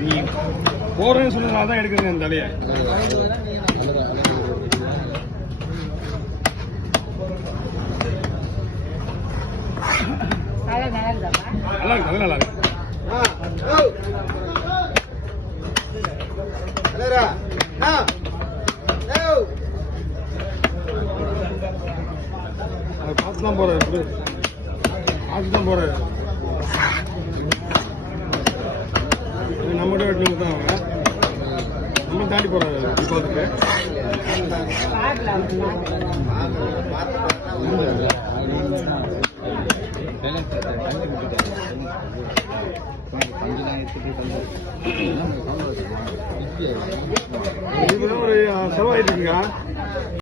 நீ போறேன்னு சொன்னதுனால தான் எடுக்கிறேன் இந்த தலையை. நல்லா இருக்கு, அது நல்லா இருக்கு. பார்த்து தான் போறாரு, பார்த்து தான் போறாரு. நம்மகிட்ட வெட்டி தான் அவங்க நம்ம தாண்டி போறாரு பார்த்துட்டு. ஒரு செலவாயிட்டு இருக்குங்க.